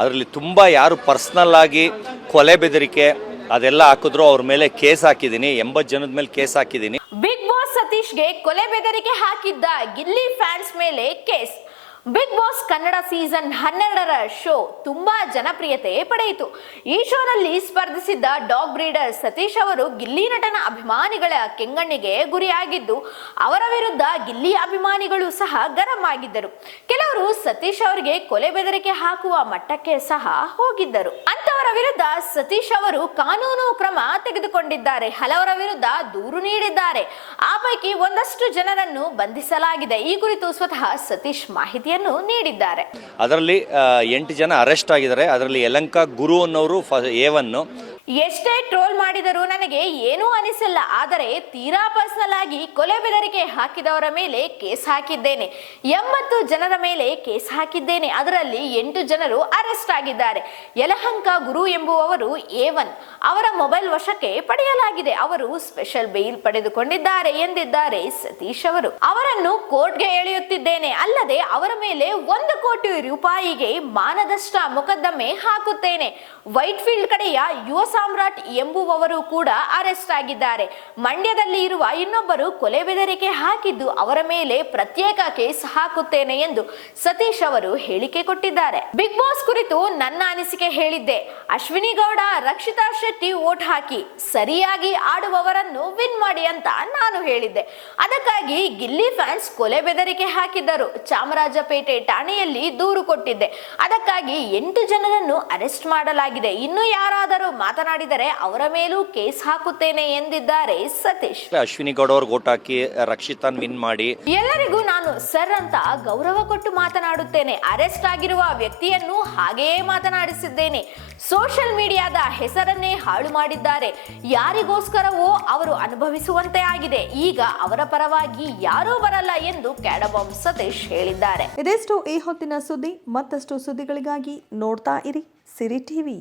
ಅದರಲ್ಲಿ ತುಂಬ ಯಾರು ಪರ್ಸ್ನಲ್ ಆಗಿ ಕೊಲೆ ಬೆದರಿಕೆ ಅದೆಲ್ಲ ಹಾಕಿದ್ರು ಅವ್ರ ಮೇಲೆ ಕೇಸ್ ಹಾಕಿದ್ದೀನಿ, 80 ಜನದ ಮೇಲೆ ಕೇಸ್ ಹಾಕಿದ್ದೀನಿ. ಬಿಗ್ ಬಾಸ್ ಸತೀಶ್ಗೆ ಕೊಲೆ ಬೆದರಿಕೆ ಹಾಕಿದ್ದ ಗಿಲ್ಲಿ ಫ್ಯಾನ್ಸ್ ಮೇಲೆ case. Big boss Kannada season 12ರ ಶೋ ತುಂಬಾ ಜನಪ್ರಿಯತೆ ಪಡೆಯಿತು. ಈ ಶೋನಲ್ಲಿ ಸ್ಪರ್ಧಿಸಿದ್ದ ಡಾಗ್ ಬ್ರೀಡರ್ ಸತೀಶ್ ಅವರು ಗಿಲ್ಲಿ ನಟನ ಅಭಿಮಾನಿಗಳ ಕೆಂಗಣ್ಣಿಗೆ ಗುರಿಯಾಗಿದ್ದು, ಅವರ ವಿರುದ್ಧ ಗಿಲ್ಲಿ ಅಭಿಮಾನಿಗಳು ಸಹ ಗರಂ ಆಗಿದ್ದರು. ಕೆಲವರು ಸತೀಶ್ ಅವರಿಗೆ ಕೊಲೆ ಬೆದರಿಕೆ ಹಾಕುವ ಮಟ್ಟಕ್ಕೆ ಸಹ ಹೋಗಿದ್ದರು. ಅಂತವರ ವಿರುದ್ಧ ಸತೀಶ್ ಅವರು ಕಾನೂನು ಕ್ರಮ ತೆಗೆದುಕೊಂಡಿದ್ದಾರೆ. ಹಲವರ ವಿರುದ್ಧ ದೂರು ನೀಡಿದ್ದಾರೆ. ಆ ಪೈಕಿ ಒಂದಷ್ಟು ಜನರನ್ನು ಬಂಧಿಸಲಾಗಿದೆ. ಈ ಕುರಿತು ಸ್ವತಃ ಸತೀಶ್ ಮಾಹಿತಿ ನೀಡಿದ್ದಾರೆ. ಅದರಲ್ಲಿ 8 ಜನ ಅರೆಸ್ಟ್ ಆಗಿದ್ದಾರೆ. ಅದರಲ್ಲಿ ಯಲಂಕ ಗುರು ಅನ್ನೋರು A1. ಎಷ್ಟೇ ಟ್ರೋಲ್ ಮಾಡಿದರೂ ನನಗೆ ಏನೂ ಅನಿಸಿಲ್ಲ. ಆದರೆ ತೀರಾ ಪರ್ಸನಲ್ ಆಗಿ ಕೊಲೆ ಬೆದರಿಕೆ ಹಾಕಿದವರ ಮೇಲೆ ಕೇಸ್ ಹಾಕಿದ್ದೇನೆ. 80 ಜನರ ಮೇಲೆ ಕೇಸ್ ಹಾಕಿದ್ದೇನೆ. ಅದರಲ್ಲಿ 8 ಜನರು ಅರೆಸ್ಟ್ ಆಗಿದ್ದಾರೆ. ಯಲಹಂಕ ಗುರು ಎಂಬುವವರು A1. ಅವರ ಮೊಬೈಲ್ ವಶಕ್ಕೆ ಪಡೆಯಲಾಗಿದೆ. ಅವರು ಸ್ಪೆಷಲ್ ಬೇಲ್ ಪಡೆದುಕೊಂಡಿದ್ದಾರೆ ಎಂದಿದ್ದಾರೆ ಸತೀಶ್ ಅವರು. ಅವರನ್ನು ಕೋರ್ಟ್ಗೆ ಎಳೆಯುತ್ತಿದ್ದೇನೆ. ಅಲ್ಲದೆ ಅವರ ಮೇಲೆ 1 ಕೋಟಿ ರೂಪಾಯಿಗೆ ಮಾನನಷ್ಟ ಮೊಕದ್ದಮೆ ಹಾಕುತ್ತೇನೆ. ವೈಟ್ ಫೀಲ್ಡ್ ಕಡೆಯ ಯುವ ಸಾಮ್ರಾಟ್ ಎಂಬುವವರು ಕೂಡ ಅರೆಸ್ಟ್ ಆಗಿದ್ದಾರೆ. ಮಂಡ್ಯದಲ್ಲಿ ಇರುವ ಇನ್ನೊಬ್ಬರು ಕೊಲೆ ಬೆದರಿಕೆ ಹಾಕಿದ್ದು, ಅವರ ಮೇಲೆ ಪ್ರತ್ಯೇಕ ಕೇಸ್ ಹಾಕುತ್ತೇನೆ ಎಂದು ಸತೀಶ್ ಅವರು ಹೇಳಿಕೆ ಕೊಟ್ಟಿದ್ದಾರೆ. ಬಿಗ್ ಬಾಸ್ ಕುರಿತು ನನ್ನ ಅನಿಸಿಕೆ ಹೇಳಿದ್ದೆ. ಅಶ್ವಿನಿ ಗೌಡ, ರಕ್ಷಿತಾ ಶೆಟ್ಟಿ ವೋಟ್ ಹಾಕಿ ಸರಿಯಾಗಿ ಆಡುವವರನ್ನು ವಿನ್ ಮಾಡಿ ಅಂತ ನಾನು ಹೇಳಿದ್ದೆ. ಅದಕ್ಕಾಗಿ ಗಿಲ್ಲಿ ಫ್ಯಾನ್ಸ್ ಕೊಲೆ ಬೆದರಿಕೆ ಹಾಕಿದ್ದರು. ಚಾಮರಾಜಪೇಟೆ ಠಾಣೆಯಲ್ಲಿ ದೂರು ಕೊಟ್ಟಿದ್ದೆ. ಅದಕ್ಕಾಗಿ 8 ಜನರನ್ನು ಅರೆಸ್ಟ್ ಮಾಡಲಾಗಿದೆ. ಇನ್ನು ಯಾರಾದರೂ ಮಾತನಾಡಿದರೆ ಅವರ ಮೇಲೂ ಕೇಸ್ ಹಾಕುತ್ತೇನೆ ಎಂದಿದ್ದಾರೆ ಸತೀಶ್. ಅಶ್ವಿನಿ ಗೌಡ ಅವ್ರಿಗೆ ವೋಟ್ ಹಾಕಿ ರಕ್ಷಿತಾನ್ ವಿನ್ ಮಾಡಿ ಎಲ್ಲರಿಗೂ ನಾನು ಸರ್ ಅಂತ ಗೌರವ ಕೊಟ್ಟು ಮಾತನಾಡುತ್ತೇನೆ. ಅರೆಸ್ಟ್ ಆಗಿರುವ ವ್ಯಕ್ತಿಯನ್ನು ಹಾಗೆಯೇ ಮಾತನಾಡಿಸಿದ್ದೇನೆ. ಸೋಷಿಯಲ್ ಮೀಡಿಯಾದ ಹೆಸರನ್ನೇ ಹಾಳು ಮಾಡಿದ್ದಾರೆ. ಯಾರಿಗೋಸ್ಕರವೋ ಅವರು ಅನುಭವಿಸುವಂತೆ ಆಗಿದೆ. ಈಗ ಅವರ ಪರವಾಗಿ ಯಾರೂ ಬರಲ್ಲ ಎಂದು ಕ್ಯಾಡಬಾಂಬ್ ಸತೀಶ್ ಹೇಳಿದ್ದಾರೆ. ಇದೆಷ್ಟು ಈ ಹೊತ್ತಿನ ಸುದ್ದಿ. ಮತ್ತಷ್ಟು ಸುದ್ದಿಗಳಿಗಾಗಿ ನೋಡ್ತಾ ಇರಿ ಸಿರಿ ಟಿವಿ.